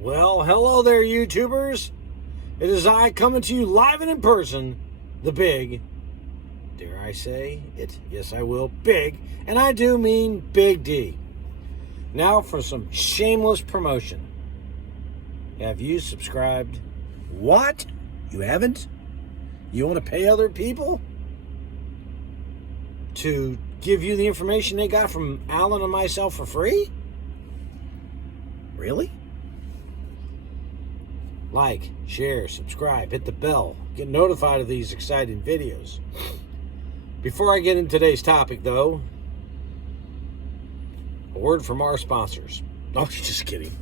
Well, hello there, YouTubers. It is I coming to you live and in person, the big, dare I say it? Yes, I will, big, and I do mean Big D. Now for some shameless promotion. Have you subscribed? What? You haven't? You want to pay other people to give you the information they got from Alan and myself for free? Really? Like, share, subscribe, hit the bell, get notified of these exciting videos. Before I get into today's topic, though, a word from our sponsors. Oh, just kidding.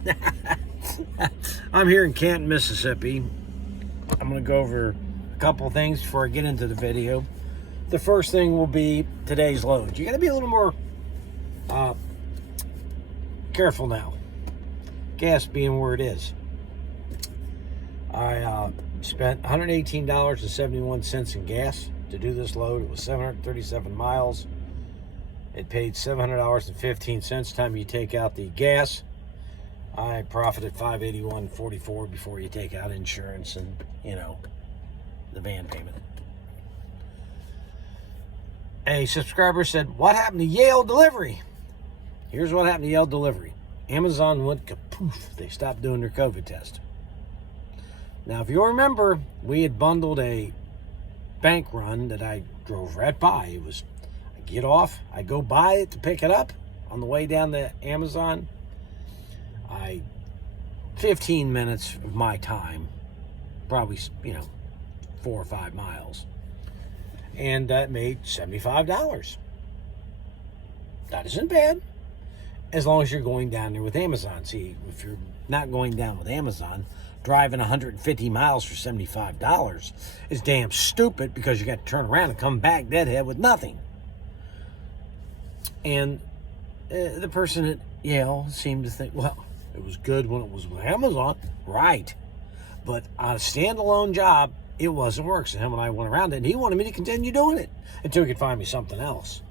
I'm here in Canton, Mississippi. I'm going to go over a couple things before I get into the video. The first thing will be today's load. You got to be a little more careful now. Gas being where it is. I spent $118.71 in gas to do this load. It was 737 miles. It paid $700.15. Time you take out the gas, I profited $581.44 before you take out insurance and, the van payment. A subscriber said, "What happened to Yale Delivery?" Here's what happened to Yale Delivery. Amazon went kapoof. They stopped doing their COVID test. Now, if you remember, we had bundled a bank run that I drove right by. It was, I get off, I go by it to pick it up on the way down to Amazon. 15 minutes of my time, probably, 4 or 5 miles. And that made $75. That isn't bad, as long as you're going down there with Amazon. See, if you're not going down with Amazon, driving 150 miles for $75 is damn stupid, because you got to turn around and come back deadhead with nothing. And the person at Yale seemed to think, well, it was good when it was with Amazon. Right. But on a standalone job, it wasn't work. So him and I went around it, and he wanted me to continue doing it until he could find me something else.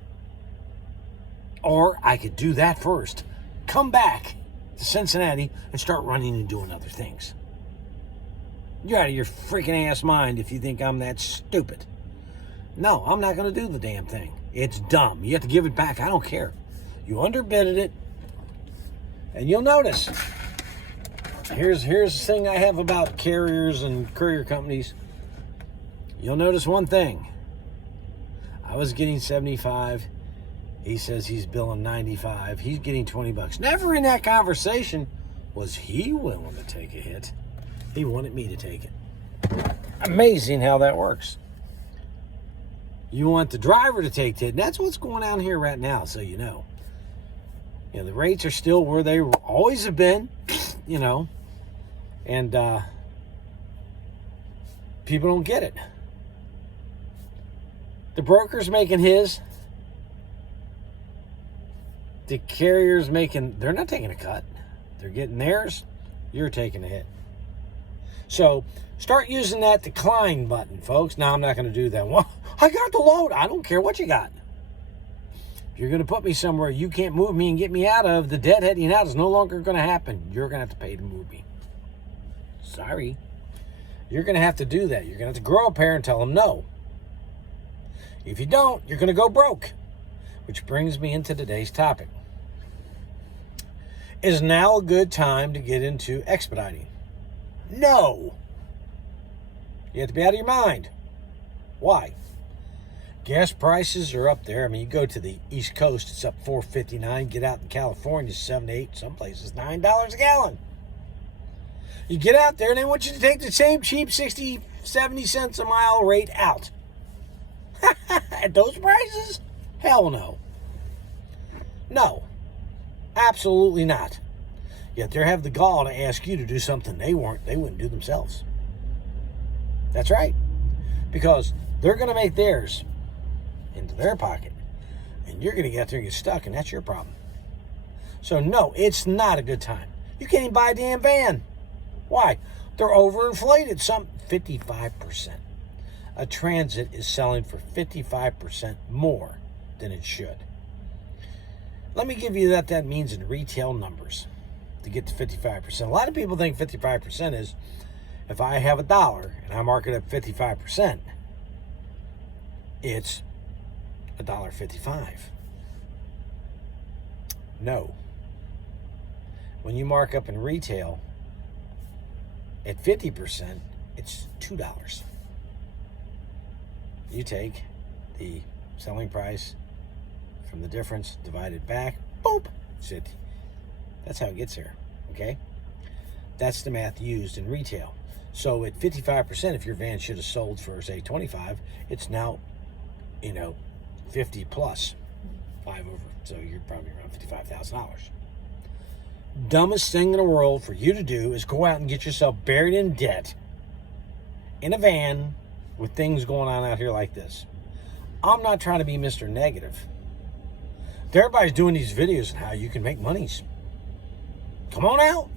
Or I could do that first, come back to Cincinnati and start running and doing other things. You're out of your freaking ass mind if you think I'm that stupid. No, I'm not going to do the damn thing. It's dumb. You have to give it back. I don't care. You underbidded it. And you'll notice. Here's the thing I have about carriers and courier companies. You'll notice one thing. I was getting 75. He says he's billing 95. He's getting 20 bucks. Never in that conversation was he willing to take a hit. He wanted me to take it. Amazing how that works. You want the driver to take it. And that's what's going on here right now, so you know. The rates are still where they always have been, and people don't get it. The broker's making his. The carrier's making, they're not taking a cut. They're getting theirs. You're taking a hit. So start using that decline button, folks. Now, I'm not going to do that. Well, I got the load. I don't care what you got. If you're going to put me somewhere you can't move me and get me out of, the deadheading out is no longer going to happen. You're going to have to pay to move me. Sorry. You're going to have to do that. You're going to have to grow a pair and tell them no. If you don't, you're going to go broke. Which brings me into today's topic. Is now a good time to get into expediting? No. You have to be out of your mind. Why? Gas prices are up there. I mean, you go to the East Coast, it's up $4.59. Get out in California, $7 to $8. Some places $9 a gallon. You get out there, and they want you to take the same cheap 60, 70 cents a mile rate out. At those prices? Hell no. No. Absolutely not. Yet they have the gall to ask you to do something they wouldn't do themselves. That's right. Because they're going to make theirs into their pocket. And you're going to get out there and get stuck, and that's your problem. So no, it's not a good time. You can't even buy a damn van. Why? They're overinflated. Some 55%. A Transit is selling for 55% more than it should. Let me give you what that means in retail numbers. to get to 55%. A lot of people think 55% is if I have $1 and I mark it at 55%, it's $1.55. No. When you mark up in retail at 50%, it's $2. You take the selling price from the difference, divide it back, boom, it's 50. That's how it gets here, okay? That's the math used in retail. So at 55%, if your van should have sold for, say, 25, it's now, 50 plus 5 over. So you're probably around $55,000. Dumbest thing in the world for you to do is go out and get yourself buried in debt in a van with things going on out here like this. I'm not trying to be Mr. Negative. Everybody's doing these videos on how you can make monies. Come on out.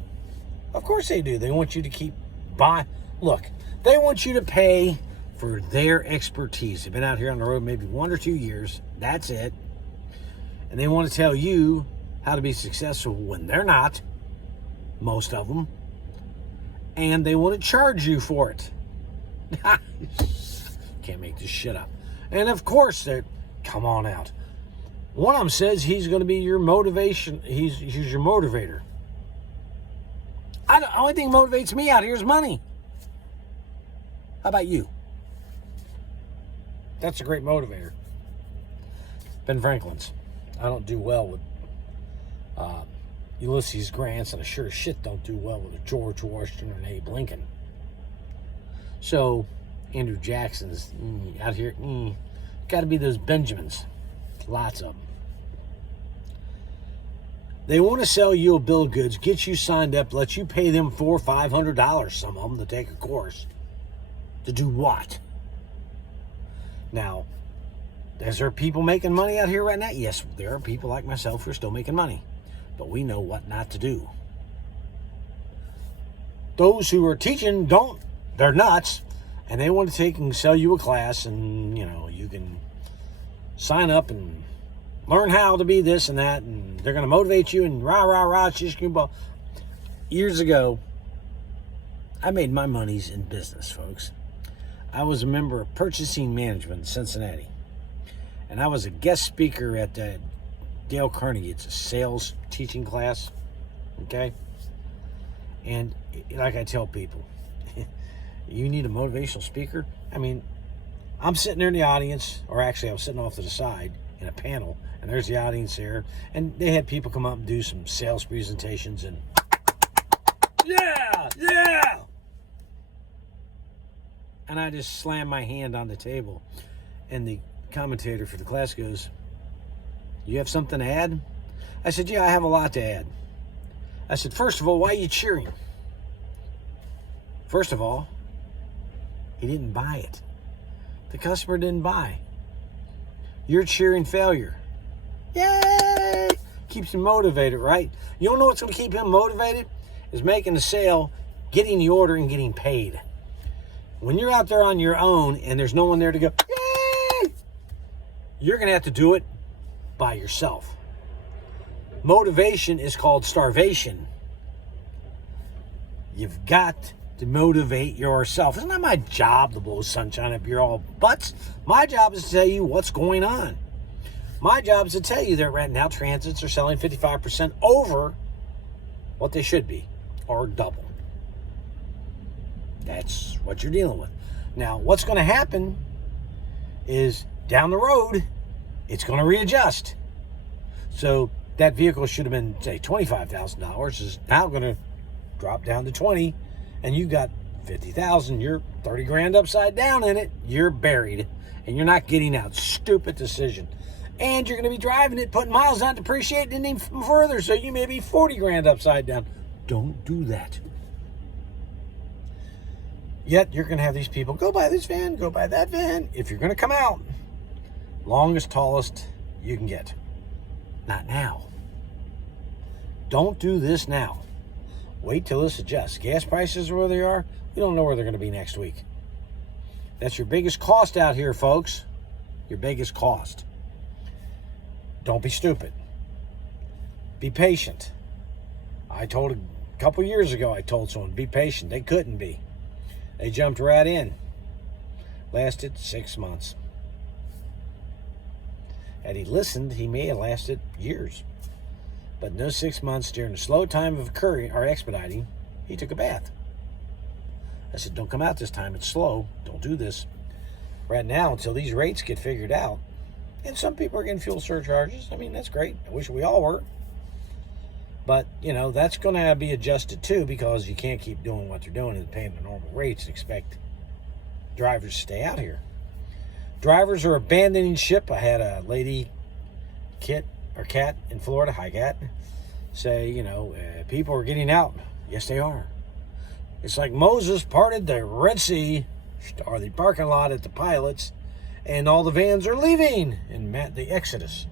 Of course they do. They want you to keep buying. Look, they want you to pay for their expertise. They've been out here on the road maybe 1 or 2 years. That's it. And they want to tell you how to be successful when they're not, most of them. And they want to charge you for it. Can't make this shit up. And of course, they're, come on out. One of them says he's going to be your motivation. He's your motivator. The only thing motivates me out here is money. How about you? That's a great motivator. Ben Franklin's. I don't do well with Ulysses Grant's, and I sure as shit don't do well with George Washington and Abe Lincoln. So, Andrew Jackson's out here, got to be those Benjamins. Lots of them. They want to sell you a bill of goods, get you signed up, let you pay them $400 or $500, some of them, to take a course. To do what? Now, is there people making money out here right now? Yes, there are people like myself who are still making money. But we know what not to do. Those who are teaching don't. They're nuts. And they want to take and sell you a class, and, you can sign up and learn how to be this and that, and they're going to motivate you and rah, rah, rah, shish, ball. Years ago, I made my monies in business, folks. I was a member of purchasing management in Cincinnati. And I was a guest speaker at the Dale Carnegie. It's a sales teaching class, okay? And like I tell people, you need a motivational speaker? I mean, I'm sitting there in the audience, or actually I was sitting off to the side in a panel, and there's the audience there, and they had people come up and do some sales presentations, and yeah! And I just slammed my hand on the table, and the commentator for the class goes, "You have something to add?" I said, "Yeah, I have a lot to add." I said, "First of all, why are you cheering?" First of all, he didn't buy it. The customer didn't buy. You're cheering failure. Yay! Keeps him motivated, right? You don't know what's going to keep him motivated? Is making the sale, getting the order, and getting paid. When you're out there on your own and there's no one there to go, yay! You're going to have to do it by yourself. Motivation is called starvation. You've got to motivate yourself. It's not my job to blow sunshine up your all butts. My job is to tell you what's going on. My job is to tell you that right now transits are selling 55% over what they should be, or double. That's what you're dealing with. Now, what's going to happen is down the road, it's going to readjust. So that vehicle should have been, say, $25,000 is now going to drop down to 20, and you got 50,000. You're 30 grand upside down in it. You're buried, and you're not getting out. Stupid decision. And you're going to be driving it, putting miles on, depreciating it even further, so you may be 40 grand upside down. Don't do that. Yet you're going to have these people go buy this van, go buy that van. If you're going to come out, longest, tallest you can get. Not now. Don't do this now. Wait till this adjusts. Gas prices are where they are. You don't know where they're going to be next week. That's your biggest cost out here, folks. Your biggest cost. Don't be stupid. Be patient. I told a couple years ago, I told someone, be patient. They couldn't be. They jumped right in. Lasted 6 months. Had he listened, he may have lasted years. But in those 6 months, during the slow time of Courier or Expediting, he took a bath. I said, don't come out this time. It's slow. Don't do this. Right now, until these rates get figured out, and some people are getting fuel surcharges. I mean, that's great. I wish we all were. But, you know, that's going to be adjusted too, because you can't keep doing what they're doing and paying the normal rates and expect drivers to stay out here. Drivers are abandoning ship. I had a lady, Cat in Florida, hi Cat, say, you know, people are getting out. Yes, they are. It's like Moses parted the Red Sea, or the parking lot at the pilots, and all the vans are leaving in the Exodus.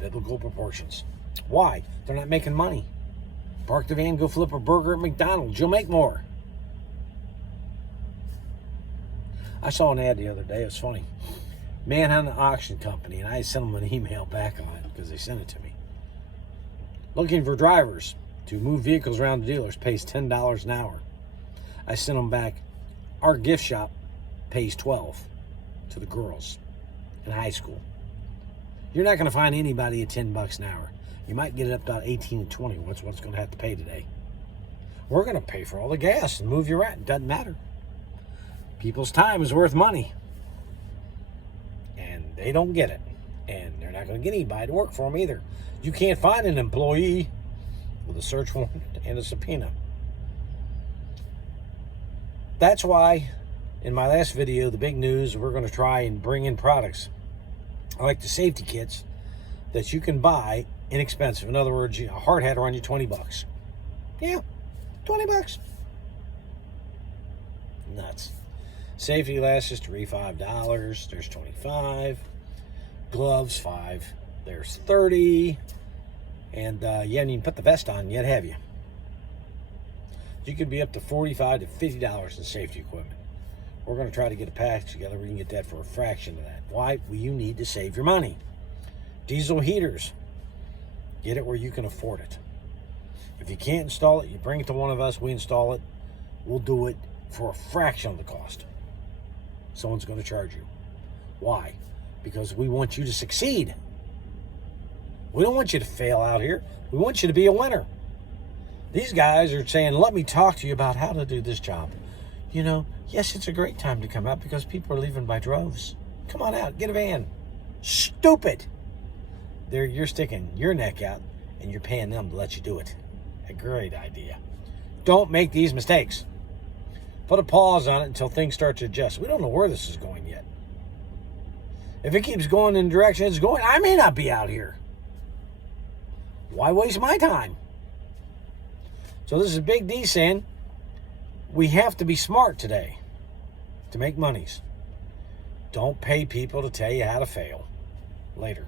Biblical proportions. Why? They're not making money. Park the van, go flip a burger at McDonald's. You'll make more. I saw an ad the other day. It was funny. Manhunt Auction Company, and I sent them an email back on it because they sent it to me. Looking for drivers to move vehicles around the dealers, pays $10 an hour. I sent them back. Our gift shop pays $12 to the girls in high school. You're not going to find anybody at $10 an hour. You might get it up to 18 and 20. What's going to have to pay today? We're going to pay for all the gas and move you around. It doesn't matter. People's time is worth money. And they don't get it. And they're not going to get anybody to work for them either. You can't find an employee with a search warrant and a subpoena. That's why, in my last video, the big news, we're going to try and bring in products like the safety kits that you can buy inexpensive. In other words, a hard hat will run you $20. Yeah, $20. Nuts. Safety glasses, $35. There's $25. Gloves, $5. There's $30. And you haven't even put the vest on yet, have you? You could be up to $45 to $50 in safety equipment. We're going to try to get a package together. We can get that for a fraction of that. Why? Well, you need to save your money. Diesel heaters. Get it where you can afford it. If you can't install it, you bring it to one of us. We install it. We'll do it for a fraction of the cost. Someone's going to charge you. Why? Because we want you to succeed. We don't want you to fail out here. We want you to be a winner. These guys are saying, let me talk to you about how to do this job. You know, yes, it's a great time to come out because people are leaving by droves. Come on out, get a van. Stupid. You're sticking your neck out and you're paying them to let you do it. A great idea. Don't make these mistakes. Put a pause on it until things start to adjust. We don't know where this is going yet. If it keeps going in the direction it's going, I may not be out here. Why waste my time? So this is Big D saying, we have to be smart today to make monies. Don't pay people to tell you how to fail. Later.